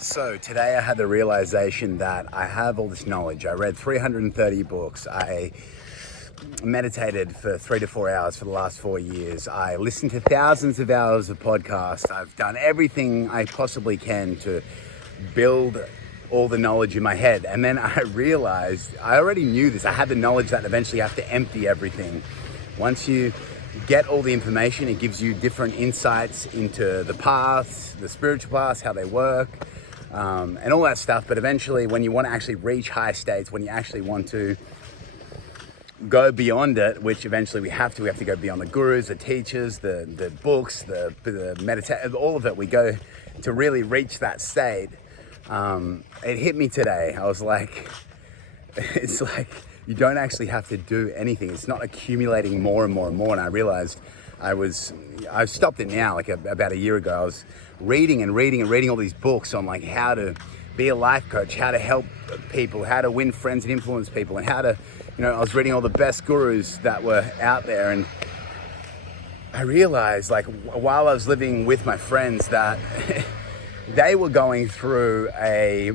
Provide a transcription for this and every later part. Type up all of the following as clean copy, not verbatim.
So today I had the realization that I have all this knowledge. I read 330 books. I meditated for 3 to 4 hours for the last 4 years. I listened to thousands of hours of podcasts. I've done everything I possibly can to build all the knowledge in my head. And then I realized I already knew this. I had the knowledge that eventually you have to empty everything. Once you get all the information, it gives you different insights into the paths, the spiritual paths, how they work, and all that stuff. But eventually, when you want to actually reach high states, when you actually want to go beyond it, which eventually we have to go beyond the gurus, the teachers, the books, the meditation, all of it. We go to really reach that state. It hit me today. I was like, it's like you don't actually have to do anything. It's not accumulating more and more and more. And I realized I stopped it now, like about a year ago. I was reading all these books on like how to be a life coach, how to help people, how to win friends and influence people, and how to, I was reading all the best gurus that were out there. And I realized, like, while I was living with my friends, that they were going through a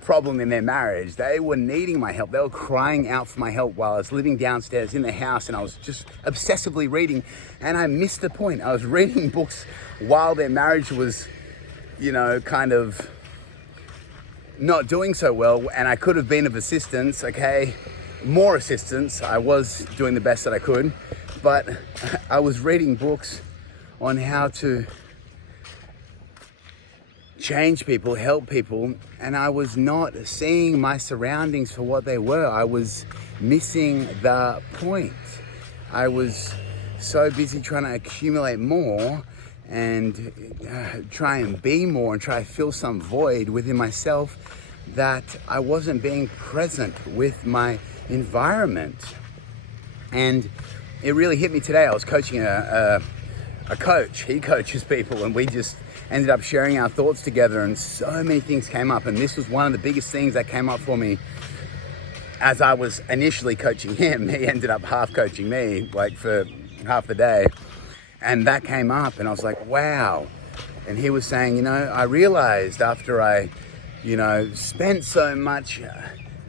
problem in their marriage. They were needing my help. They were crying out for my help while I was living downstairs in the house, and I was just obsessively reading, and I missed the point. I was reading books while their marriage was, kind of not doing so well, and I could have been of assistance, more assistance. I was doing the best that I could, but I was reading books on how to change people, help people, and I was not seeing my surroundings for what they were. I was missing the point. I was so busy trying to accumulate more and try and be more and try to fill some void within myself that I wasn't being present with my environment. And it really hit me today. I was coaching a coach. He coaches people, and we just ended up sharing our thoughts together, and so many things came up. And this was one of the biggest things that came up for me as I was initially coaching him. He ended up half coaching me, like for half the day. And that came up, and I was like, wow. And he was saying, I realized after I, spent so much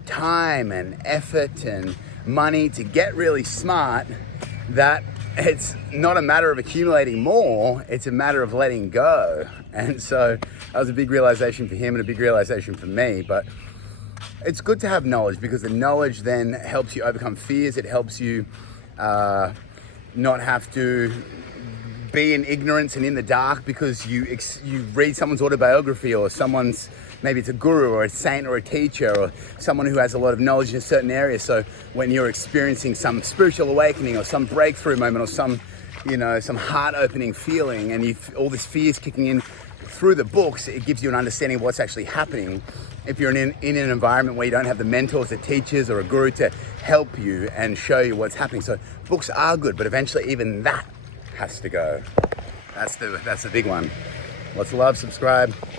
time and effort and money to get really smart, that it's not a matter of accumulating more, it's a matter of letting go. And so that was a big realization for him and a big realization for me. But it's good to have knowledge, because the knowledge then helps you overcome fears. It helps you not have to be in ignorance and in the dark, because you read someone's autobiography, or someone's, maybe it's a guru or a saint or a teacher or someone who has a lot of knowledge in a certain area. So when you're experiencing some spiritual awakening or some breakthrough moment or some heart-opening feeling, and all this fear is kicking in through the books, it gives you an understanding of what's actually happening. If you're in an environment where you don't have the mentors, the teachers, or a guru to help you and show you what's happening. So books are good, but eventually even that has to go. That's the big one. Lots of love, subscribe.